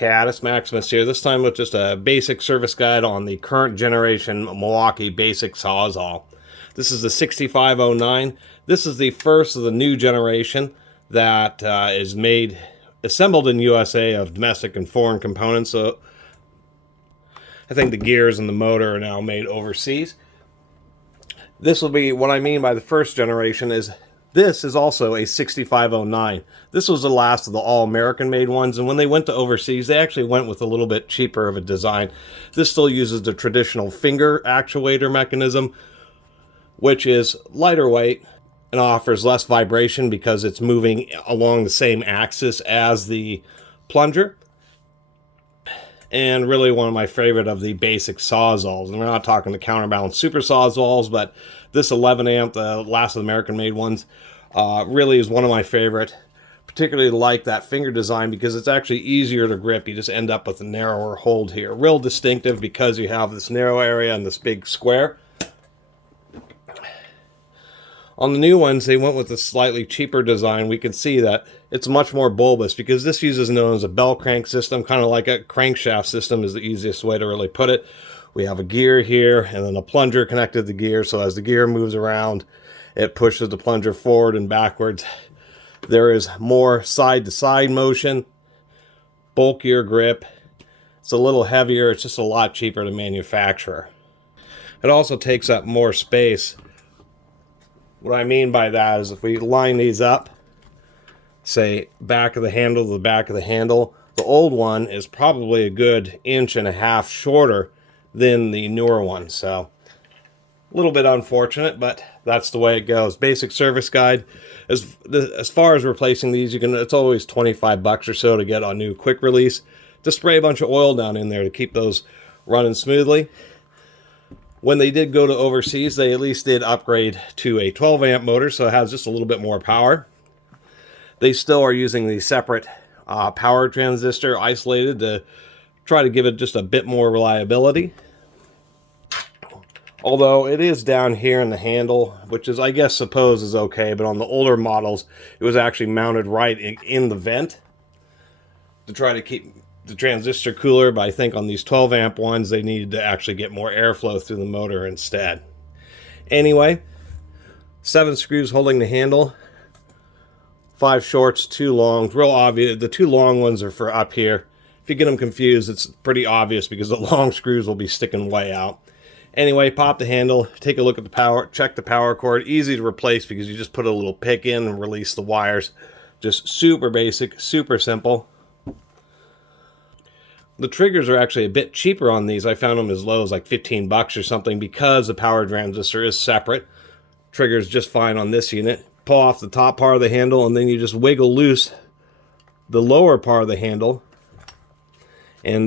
Catus, Maximus here, this time with just a basic service guide on the current generation Milwaukee basic Sawzall. This is the 6509. This is the first of the new generation that is assembled in USA of domestic and foreign components. So I think the gears and the motor are now made overseas. This will be, what I mean by the first generation is this is also a 6509. This was the last of the all-American made ones, and when they went to overseas, they actually went with a little bit cheaper of a design. This still uses the traditional finger actuator mechanism, which is lighter weight and offers less vibration because it's moving along the same axis as the plunger. And really one of my favorite of the basic Sawzalls. And we're not talking the counterbalance super Sawzalls, but this 11 amp, the last of the American made ones, really is one of my favorite. Particularly like that finger design because it's actually easier to grip. You just end up with a narrower hold here. Real distinctive because you have this narrow area and this big square. On the new ones, they went with a slightly cheaper design. We can see that it's much more bulbous because this uses known as a bell crank system, kind of like a crankshaft system is the easiest way to really put it. We have a gear here and then a plunger connected to the gear, so as the gear moves around, it pushes the plunger forward and backwards. There is more side-to-side motion, bulkier grip. It's a little heavier, it's just a lot cheaper to manufacture. It also takes up more space. What I mean by that is if we line these up, say back of the handle to the back of the handle, the old one is probably a good 1.5 inches shorter than the newer one. So a little bit unfortunate, but that's the way it goes. Basic service guide. As far as replacing these, it's always $25 or so to get a new quick release. Just spray a bunch of oil down in there to keep those running smoothly. When they did go to overseas, they at least did upgrade to a 12 amp motor, so it has just a little bit more power. They still are using the separate power transistor isolated to try to give it just a bit more reliability. Although it is down here in the handle, which is, I guess, suppose is okay, but on the older models, it was actually mounted right in the vent to try to keep the transistor cooler, but I think on these 12 amp ones they needed to actually get more airflow through the motor instead. Anyway, 7 screws holding the handle, 5 shorts, 2 longs. Real obvious, the 2 long ones are for up here. If you get them confused, it's pretty obvious because the long screws will be sticking way out. Anyway, pop the handle, take a look at the power, check the power cord. Easy to replace because you just put a little pick in and release the wires. Just super basic, super simple. The triggers are actually a bit cheaper on these. I found them as low as like $15 or something because the power transistor is separate. Triggers just fine on this unit. Pull off the top part of the handle and then you just wiggle loose the lower part of the handle. And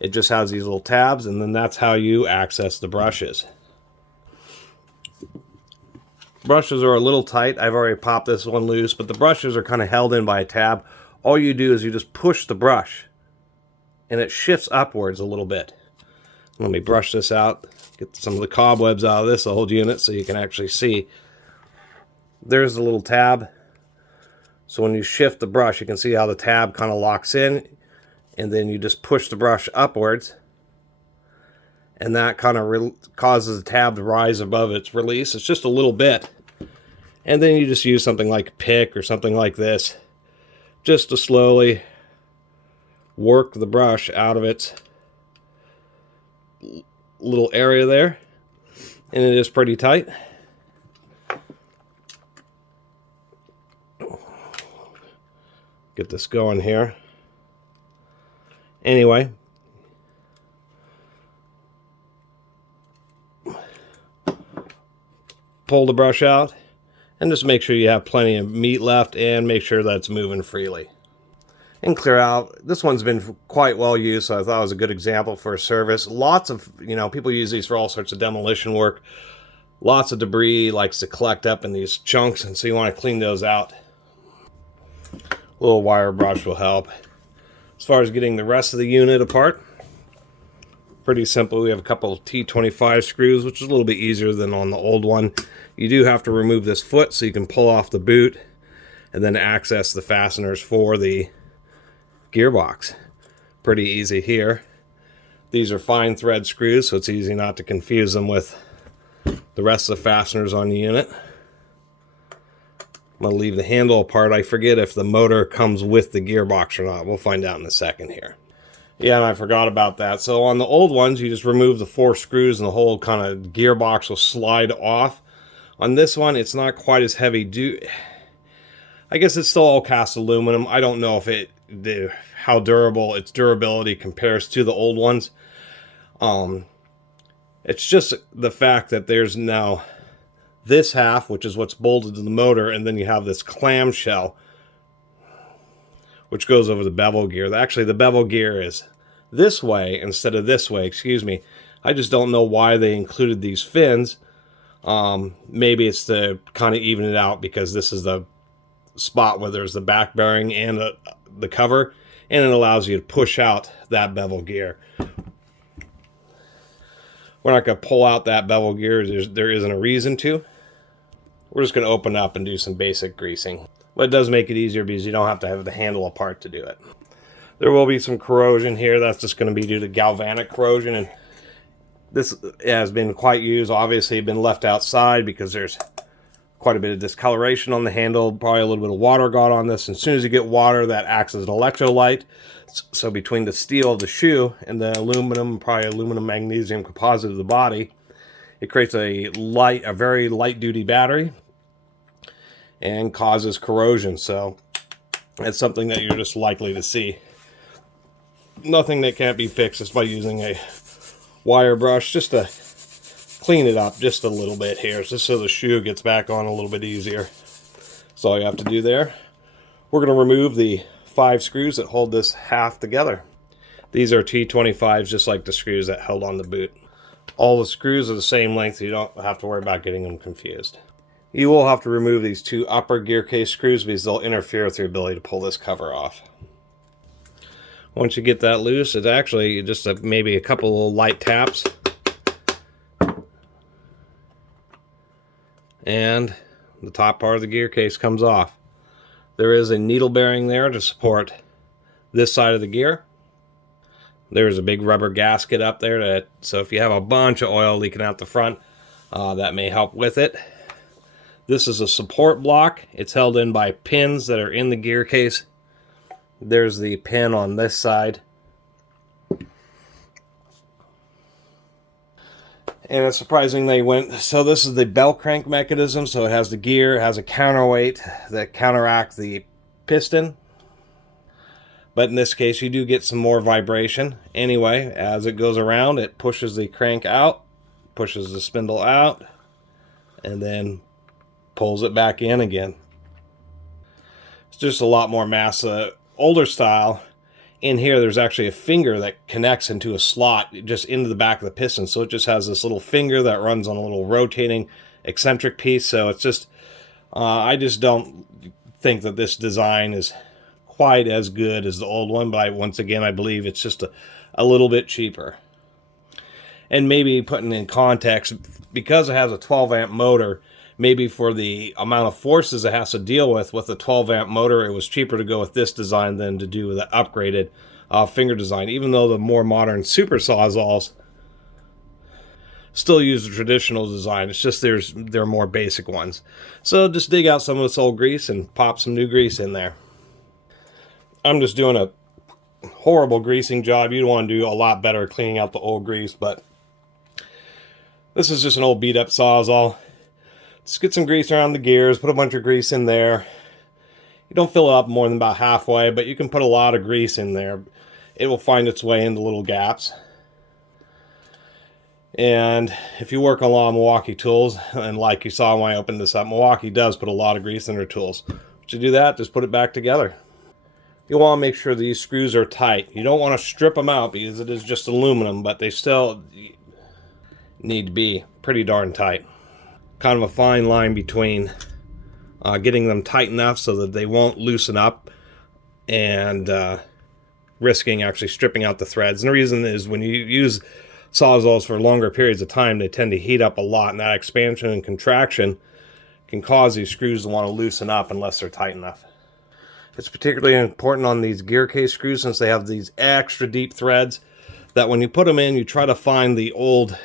it just has these little tabs, and then that's how you access the brushes. Brushes are a little tight. I've already popped this one loose, but the brushes are kind of held in by a tab. All you do is you just push the brush and it shifts upwards a little bit. Let me brush this out, get some of the cobwebs out of this old unit so you can actually see. There's the little tab. So when you shift the brush, you can see how the tab kind of locks in, and then you just push the brush upwards, and that kind of causes the tab to rise above its release. It's just a little bit. And then you just use something like a pick or something like this just to slowly work the brush out of its little area there, and it is pretty tight. Get this going here. Anyway, pull the brush out and just make sure you have plenty of meat left and make sure that it's moving freely. And clear out. This one's been quite well used, so I thought it was a good example for a service. Lots of, people use these for all sorts of demolition work. Lots of debris likes to collect up in these chunks, and so you want to clean those out. A little wire brush will help. As far as getting the rest of the unit apart, pretty simple. We have a couple of T25 screws, which is a little bit easier than on the old one. You do have to remove this foot so you can pull off the boot and then access the fasteners for the gearbox. pretty easy here. These are fine thread screws, so it's easy not to confuse them with the rest of the fasteners on the unit. I'm going to leave the handle apart. I forget if the motor comes with the gearbox or not. We'll find out in a second here. Yeah, and I forgot about that. So on the old ones, you just remove the 4 screws and the whole kind of gearbox will slide off. On this one, it's not quite as heavy. I guess it's still all cast aluminum. I don't know if how durable its durability compares to the old ones. It's just the fact that there's now this half, which is what's bolted to the motor, and then you have this clamshell, which goes over the bevel gear. Actually, the bevel gear is this way instead of this way, excuse me. I just don't know why they included these fins. Maybe it's to kind of even it out, because this is the spot where there's the back bearing and the cover, and it allows you to push out that bevel gear. We're not going to pull out that bevel gear. There isn't a reason to. We're just going to open up and do some basic greasing. But it does make it easier because you don't have to have the handle apart to do it. There will be some corrosion here. That's just going to be due to galvanic corrosion. And this has been quite used. Obviously, been left outside because there's quite a bit of discoloration on the handle. Probably a little bit of water got on this. And as soon as you get water, that acts as an electrolyte. So between the steel of the shoe and the aluminum, probably aluminum magnesium composite of the body, it creates a very light duty battery and causes corrosion. So it's something that you're just likely to see. Nothing that can't be fixed just by using a wire brush, just to clean it up just a little bit here, just so the shoe gets back on a little bit easier. That's all you have to do there. We're going to remove the 5 screws that hold this half together. These are T25s, just like the screws that held on the boot. All the screws are the same length, so you don't have to worry about getting them confused. You will have to remove these 2 upper gear case screws because they'll interfere with your ability to pull this cover off. Once you get that loose, it's actually just maybe a couple of light taps. And the top part of the gear case comes off. There is a needle bearing there to support this side of the gear. There's a big rubber gasket up there, so if you have a bunch of oil leaking out the front, that may help with it. This is a support block. It's held in by pins that are in the gear case. There's the pin on this side. And it's surprising they went, so this is the bell crank mechanism, so it has the gear, it has a counterweight that counteracts the piston. But in this case, you do get some more vibration. Anyway, as it goes around, it pushes the crank out, pushes the spindle out, and then pulls it back in again. It's just a lot more mass. Older style, in here there's actually a finger that connects into a slot just into the back of the piston, so it just has this little finger that runs on a little rotating eccentric piece. So it's just I just don't think that this design is quite as good as the old one, but once again I believe it's just a little bit cheaper. And maybe putting in context, because it has a 12 amp motor, maybe for the amount of forces it has to deal with a 12 amp motor, it was cheaper to go with this design than to do the upgraded finger design, even though the more modern super Sawzalls still use the traditional design. It's just there are more basic ones. So just dig out some of this old grease and pop some new grease in there. I'm just doing a horrible greasing job. You'd want to do a lot better cleaning out the old grease, but this is just an old beat up Sawzall. Just get some grease around the gears, put a bunch of grease in there. You don't fill it up more than about halfway, but you can put a lot of grease in there. It will find its way into little gaps. And if you work on a lot of Milwaukee tools, and like you saw when I opened this up, Milwaukee does put a lot of grease in their tools. To do that, just put it back together. You want to make sure these screws are tight. You don't want to strip them out because it is just aluminum, but they still need to be pretty darn tight. Kind of a fine line between getting them tight enough so that they won't loosen up and risking actually stripping out the threads. And the reason is when you use Sawzalls for longer periods of time, they tend to heat up a lot, and that expansion and contraction can cause these screws to want to loosen up unless they're tight enough. It's particularly important on these gear case screws since they have these extra deep threads that when you put them in, you try to find the old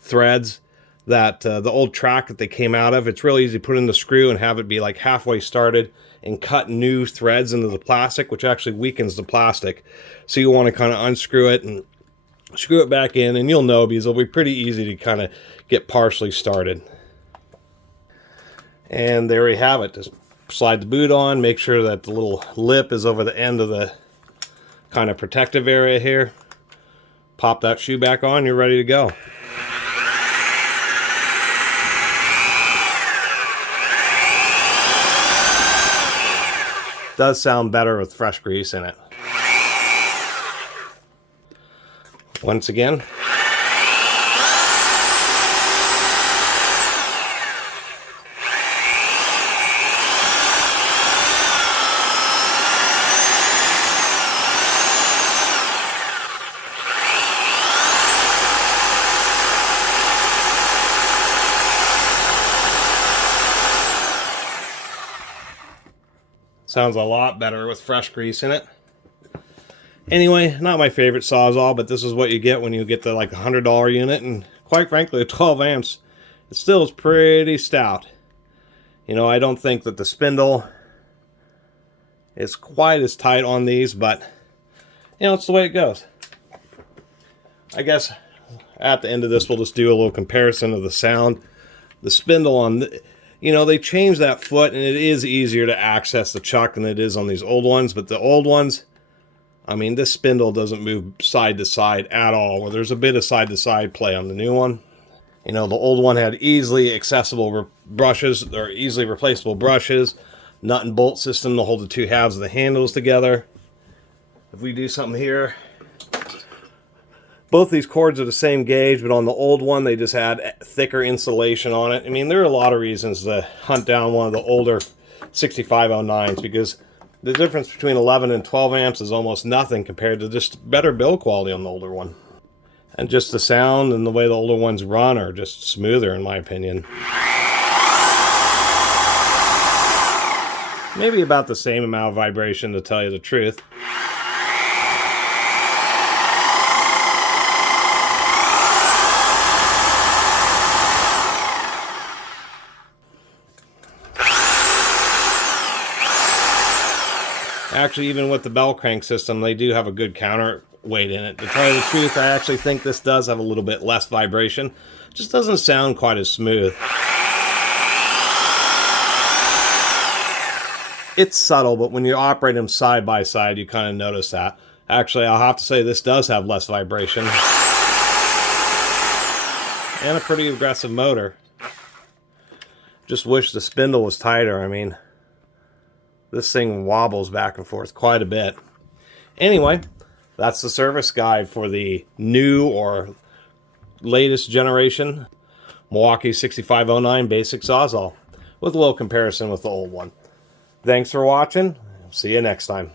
threads that the old track that they came out of. It's really easy to put in the screw and have it be like halfway started and cut new threads into the plastic, which actually weakens the plastic. So you want to kind of unscrew it and screw it back in, and you'll know because it'll be pretty easy to kind of get partially started. And there we have it. Just slide the boot on, make sure that the little lip is over the end of the kind of protective area here. Pop that shoe back on, you're ready to go. Does sound better with fresh grease in it. Once again. Sounds a lot better with fresh grease in it. Anyway, not my favorite Sawzall, but this is what you get when you get the like $100 unit, and quite frankly, 12 amps, it still is pretty stout. You know, I don't think that the spindle is quite as tight on these, but you know, it's the way it goes. I guess at the end of this, we'll just do a little comparison of the sound. The spindle on you know, they changed that foot, and it is easier to access the chuck than it is on these old ones. But the old ones, I mean, this spindle doesn't move side to side at all. Well, there's a bit of side to side play on the new one. You know, the old one had easily accessible brushes, or easily replaceable brushes, nut and bolt system to hold the two halves of the handles together. If we do something here, both these cords are the same gauge, but on the old one, they just had thicker insulation on it. I mean, there are a lot of reasons to hunt down one of the older 6509s, because the difference between 11 and 12 amps is almost nothing compared to just better build quality on the older one. And just the sound and the way the older ones run are just smoother, in my opinion. Maybe about the same amount of vibration, to tell you the truth. Actually, even with the bell crank system, they do have a good counterweight in it. To tell you the truth, I actually think this does have a little bit less vibration. It just doesn't sound quite as smooth. It's subtle, but when you operate them side by side, you kind of notice that. Actually, I'll have to say this does have less vibration. And a pretty aggressive motor. Just wish the spindle was tighter. I mean, this thing wobbles back and forth quite a bit. Anyway, that's the service guide for the new or latest generation Milwaukee 6509 basic Sawzall, with a little comparison with the old one. Thanks for watching. See you next time.